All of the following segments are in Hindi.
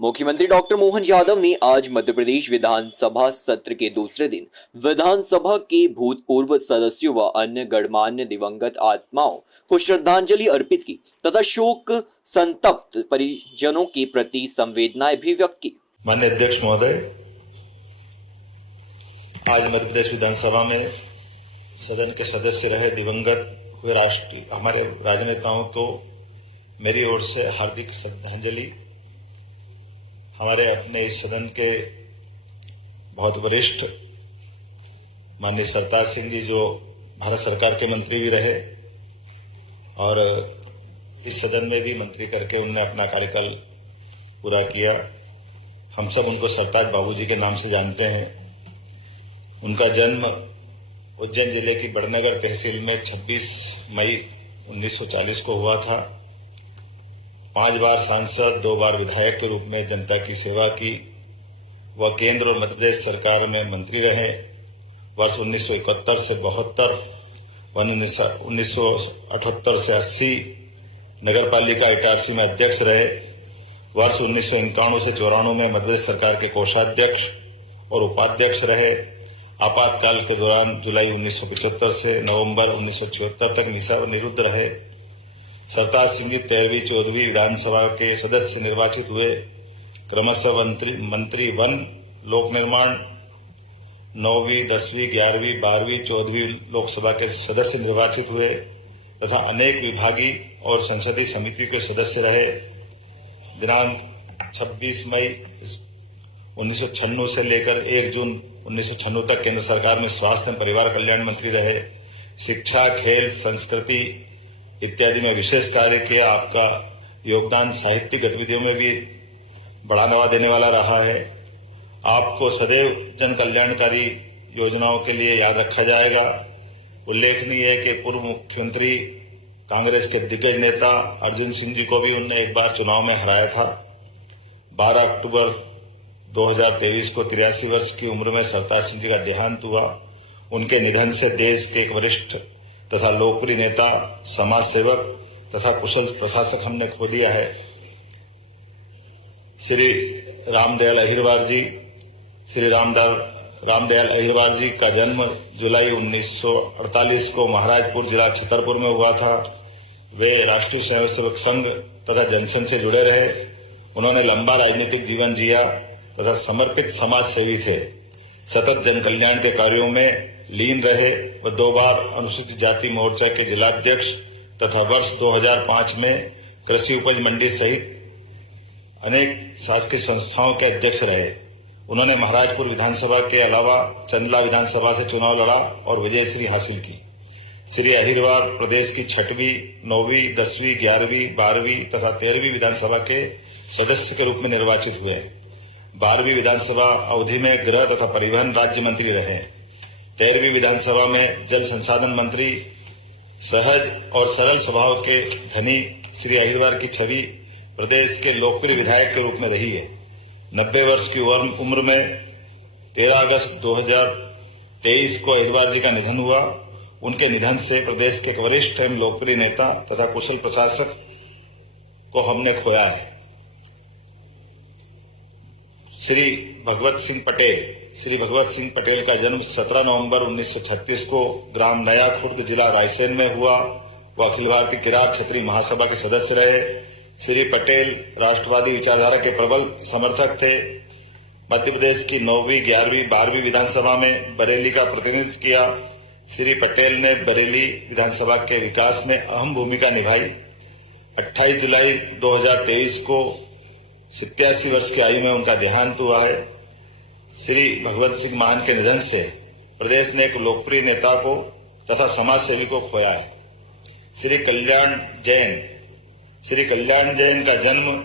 मुख्यमंत्री डॉक्टर मोहन यादव ने आज मध्य प्रदेश विधानसभा सत्र के दूसरे दिन विधानसभा के भूतपूर्व सदस्यों व अन्य गणमान्य दिवंगत आत्माओं को श्रद्धांजलि अर्पित की तथा शोक संतप्त परिजनों के प्रति संवेदनाएं भी व्यक्त की। माननीय अध्यक्ष महोदय, आज मध्य प्रदेश विधानसभा में सदन के सदस्य रहे दिवंगत हुए राष्ट्रीय हमारे राजनेताओं को मेरी ओर से हार्दिक श्रद्धांजलि। हमारे अपने इस सदन के बहुत वरिष्ठ माननीय सरताज सिंह जी, जो भारत सरकार के मंत्री भी रहे और इस सदन में भी मंत्री करके उन्होंने अपना कार्यकाल पूरा किया। हम सब उनको सरताज बाबूजी के नाम से जानते हैं। उनका जन्म उज्जैन जिले की बड़नगर तहसील में 26 मई 1940 को हुआ था। 5 बार सांसद, 2 बार विधायक के रूप में जनता की सेवा की। वह केंद्र और मध्य प्रदेश सरकार में मंत्री रहे। वर्ष 1971 से 72, 1978 से 80 नगर पालिका इटारसी में अध्यक्ष रहे। वर्ष 1991 से 94 में मध्य प्रदेश सरकार के कोषाध्यक्ष और उपाध्यक्ष रहे। आपातकाल के दौरान जुलाई 1975 से नवंबर 1976 तक निरुद्ध रहे। सरताज सिंह जी 13वीं 14वीं विधानसभा के सदस्य निर्वाचित हुए। क्रमशः मंत्री वन, लोक निर्माण, 9वीं, 10वीं, 11वीं, 12वीं, 14वीं लोकसभा के सदस्य निर्वाचित हुए तथा अनेक विभागीय और संसदीय समिति के सदस्य रहे। दिनांक 26 मई 1996 से लेकर 1 जून 1996 तक केंद्र सरकार में स्वास्थ्य एवं परिवार कल्याण मंत्री रहे। शिक्षा, खेल, संस्कृति इत्यादि में विशेष कार्य किया। आपका योगदान साहित्यिक गतिविधियों में भी बढ़ावा देने वाला रहा है। आपको सदैव जन कल्याणकारी योजनाओं के लिए याद रखा जाएगा। उल्लेखनीय है कि पूर्व मुख्यमंत्री कांग्रेस के दिग्गज नेता अर्जुन सिंह जी को भी उन्होंने एक बार चुनाव में हराया था। 12 अक्टूबर 2023 को 83 वर्ष की उम्र में सरताज सिंह जी का देहांत हुआ। उनके निधन से देश के एक वरिष्ठ तथा लोकप्रिय नेता, समाज सेवक तथा कुशल प्रशासक हमने खो दिया है। श्री रामदयाल अहिरवार जी का जन्म जुलाई 1948 को महाराजपुर जिला छतरपुर में हुआ था। वे राष्ट्रीय स्वयंसेवक संघ तथा जनसंघ से जुड़े रहे। उन्होंने लंबा राजनीतिक जीवन जिया तथा समर्पित समाज सेवी थे। सतत जन कल्याण के कार्यों में लीन रहे। वह 2 बार अनुसूचित जाति मोर्चा के जिलाध्यक्ष तथा वर्ष 2005 में कृषि उपज मंडी सहित अनेक शासकीय संस्थाओं के अध्यक्ष रहे। उन्होंने महाराजपुर विधानसभा के अलावा चंदला विधानसभा से चुनाव लड़ा और विजयश्री हासिल की। श्री अहिरवार प्रदेश की 6वीं, 9वीं, 10वीं, 11वीं, 12वीं तथा 13वीं विधानसभा के सदस्य के रूप में निर्वाचित हुए। 12वीं विधानसभा अवधि में गृह तथा परिवहन राज्य मंत्री रहे। 13वीं विधानसभा में जल संसाधन मंत्री। सहज और सरल स्वभाव के धनी श्री अहिरवार की छवि प्रदेश के लोकप्रिय विधायक के रूप में रही है। 90 वर्ष की उम्र में 13 अगस्त 2023 को अहिरवार जी का निधन हुआ। उनके निधन से प्रदेश के एक वरिष्ठ एवं लोकप्रिय नेता तथा कुशल प्रशासक को हमने खोया है। श्री भगवत सिंह पटेल का जन्म 17 नवंबर 1936 को ग्राम नया खुर्द जिला रायसेन में हुआ। वह अखिल भारतीय किरात क्षेत्रीय महासभा के सदस्य रहे। श्री पटेल राष्ट्रवादी विचारधारा के प्रबल समर्थक थे। मध्य प्रदेश की 9वीं, 11वीं, 12वीं विधानसभा में बरेली का प्रतिनिधित्व किया। श्री पटेल ने बरेली विधानसभा के विकास में अहम भूमिका निभाई। 28 जुलाई 2023 को 87 वर्ष की आयु में उनका देहांत हुआ है। श्री भगवत सिंह मान के निधन से प्रदेश ने एक लोकप्रिय नेता को तथा समाज सेवी को खोया है। श्री कल्याण जैन का जन्म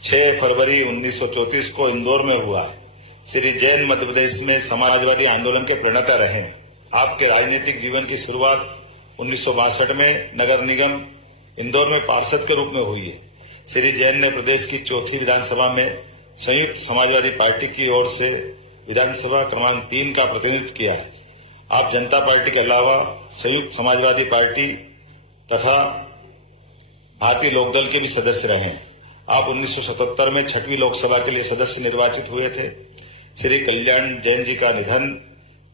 6 फरवरी 1934 को इंदौर में हुआ। श्री जैन मध्य प्रदेश में समाजवादी आंदोलन के प्रणेता रहे। आपके राजनीतिक जीवन की शुरुआत 1962 में नगर निगम इंदौर में पार्षद के रूप में हुई है। श्री जैन ने प्रदेश की 4थी विधानसभा में संयुक्त समाजवादी पार्टी की ओर से विधानसभा क्रमांक 3 का प्रतिनिधित्व किया है। आप जनता पार्टी के अलावा संयुक्त समाजवादी पार्टी तथा भारतीय लोकदल के भी सदस्य रहे हैं। आप 1977 में 6वीं लोकसभा के लिए सदस्य निर्वाचित हुए थे। श्री कल्याण जैन जी का निधन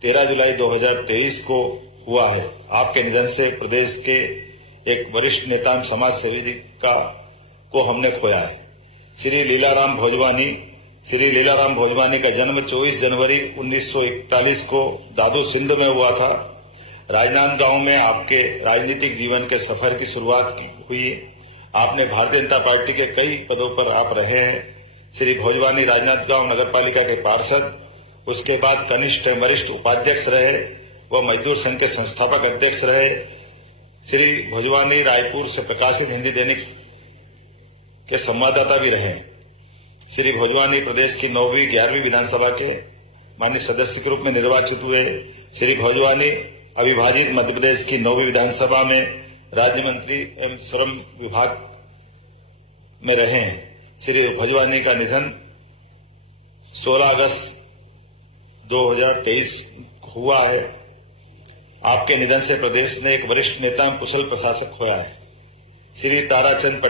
13 जुलाई 2023 को हुआ है। आपके निधन से प्रदेश के एक वरिष्ठ नेता समाज सेवी को हमने खोया है। श्री लीलाराम भोजवानी का जन्म 24 जनवरी 1941 को दादू सिंध में हुआ था। राजनांदगांव में आपके राजनीतिक जीवन के सफर की शुरुआत हुई। आपने भारतीय जनता पार्टी के कई पदों पर आप रहे हैं। श्री भोजवानी राजनांदगांव नगरपालिका के पार्षद, उसके बाद कनिष्ठ वरिष्ठ उपाध्यक्ष रहे व मजदूर संघ के संस्थापक अध्यक्ष रहे। श्री भोजवानी रायपुर से प्रकाशित हिंदी दैनिक के संवाददाता भी रहे। श्री भोजवानी प्रदेश की 9वीं 11वीं विधानसभा के माननीय सदस्य के रूप में निर्वाचित हुए। श्री भोजवानी अविभाजित मध्य प्रदेश की 9वीं विधानसभा में राज्य मंत्री एवं श्रम विभाग में रहे हैं। श्री भोजवानी का निधन 16 अगस्त 2023 हुआ है। आपके निधन से प्रदेश ने एक वरिष्ठ नेता एवं कुशल प्रशासक खोया है। श्री ताराचंद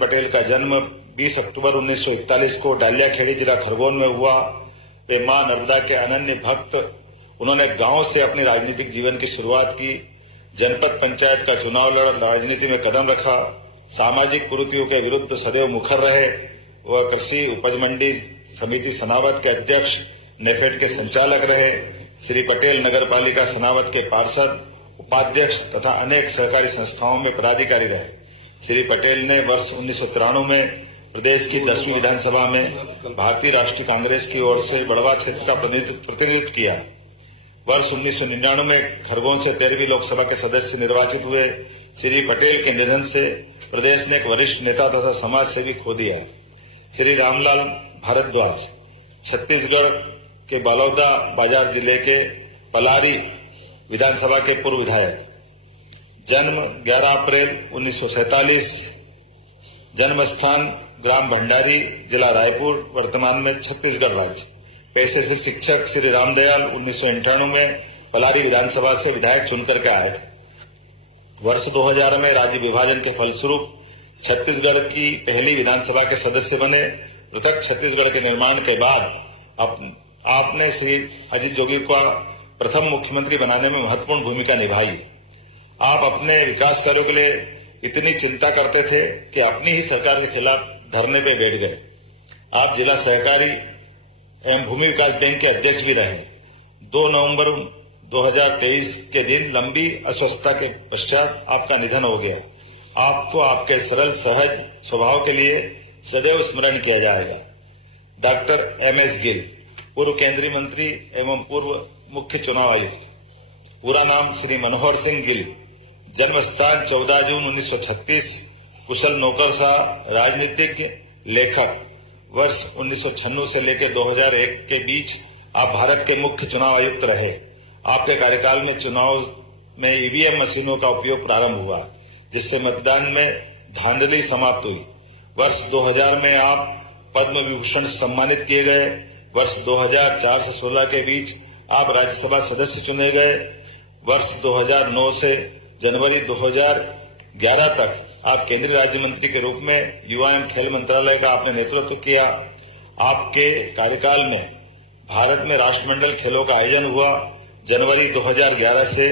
पटेल का जन्म 20 अक्टूबर 1941 को डालियाखेड़ी जिला खरगोन में हुआ। वे मां नर्मदा के अनन्य भक्त। उन्होंने गांव से अपने राजनीतिक जीवन की शुरुआत की। जनपद पंचायत का चुनाव लड़ राजनीति में कदम रखा। सामाजिक कुरीतियों के विरुद्ध सदैव मुखर रहे। वह कृषि उपज मंडी समिति सनावद के अध्यक्ष, नेफेड के संचालक रहे। श्री पटेल नगरपालिका सनावद के पार्षद, उपाध्यक्ष तथा अनेक सहकारी संस्थाओं में पदाधिकारी रहे। श्री पटेल ने वर्ष 1993 में प्रदेश की 10वीं विधानसभा में भारतीय राष्ट्रीय कांग्रेस की ओर से बड़वा क्षेत्र का प्रतिनिधित्व किया। वर्ष 1999 में खरगोन से 13वीं लोकसभा के सदस्य निर्वाचित हुए। श्री पटेल के निधन से प्रदेश ने एक वरिष्ठ नेता तथा समाज सेवी खो दिया। श्री रामलाल भारद्वाज छत्तीसगढ़ के बलौदा बाजार जिले के पलारी विधानसभा के पूर्व विधायक। जन्म 11 अप्रैल 1947। जन्म स्थान ग्राम भंडारी, जिला रायपुर, वर्तमान में छत्तीसगढ़ राज्य। पेशे से शिक्षक। श्री रामदयाल 1998 में पलारी विधानसभा से विधायक चुनकर के आए थे। वर्ष 2000 में राज्य विभाजन के फलस्वरूप छत्तीसगढ़ की पहली विधानसभा के सदस्य बने। पृथक छत्तीसगढ़ के निर्माण के बाद आपने श्री अजीत जोगी को प्रथम मुख्यमंत्री बनाने में महत्वपूर्ण भूमिका निभाई। आप अपने विकास कार्यों के लिए इतनी चिंता करते थे कि अपनी ही सरकार के खिलाफ धरने पे बैठ गए। आप जिला सहकारी एवं भूमि विकास बैंक के अध्यक्ष भी रहे। 2 नवंबर 2023 के दिन लंबी अस्वस्थता के पश्चात आपका निधन हो गया। आपको आपके सरल सहज स्वभाव के लिए सदैव स्मरण किया जाएगा। डॉक्टर MS गिल, पूर्व केंद्रीय मंत्री एवं पूर्व मुख्य चुनाव आयुक्त। पूरा नाम श्री मनोहर सिंह गिल। जन्म स्थान 14 जून 1936। कुशल नौकरशाह, राजनीतिज्ञ, लेखक। वर्ष 1996 से लेकर 2001 के बीच आप भारत के मुख्य चुनाव आयुक्त रहे। आपके कार्यकाल में चुनाव में EVM मशीनों का उपयोग प्रारंभ हुआ, जिससे मतदान में धांधली समाप्त हुई। वर्ष 2000 में आप पद्म विभूषण से सम्मानित किए गए। वर्ष 2004 से 16 के बीच आप राज्यसभा सदस्य चुने गए। वर्ष 2009 से जनवरी 2011 तक आप केंद्रीय राज्य मंत्री के रूप में युवा एवं खेल मंत्रालय का आपने नेतृत्व किया। आपके कार्यकाल में भारत में राष्ट्रमंडल खेलों का आयोजन हुआ। जनवरी 2011 से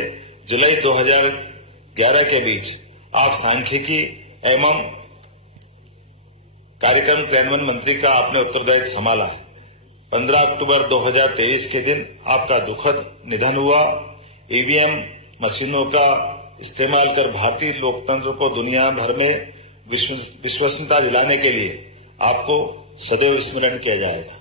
जुलाई 2011 के बीच आप सांख्यिकी एवं कार्यक्रम क्रियान्वयन मंत्री का आपने उत्तरदायित्व संभाला। 15 अक्टूबर 2023 के दिन आपका दुखद निधन हुआ। EVM मशीनों का इस्तेमाल कर भारतीय लोकतंत्र को दुनिया भर में विश्वसनीयता दिलाने के लिए आपको सदैव स्मरण किया जाएगा।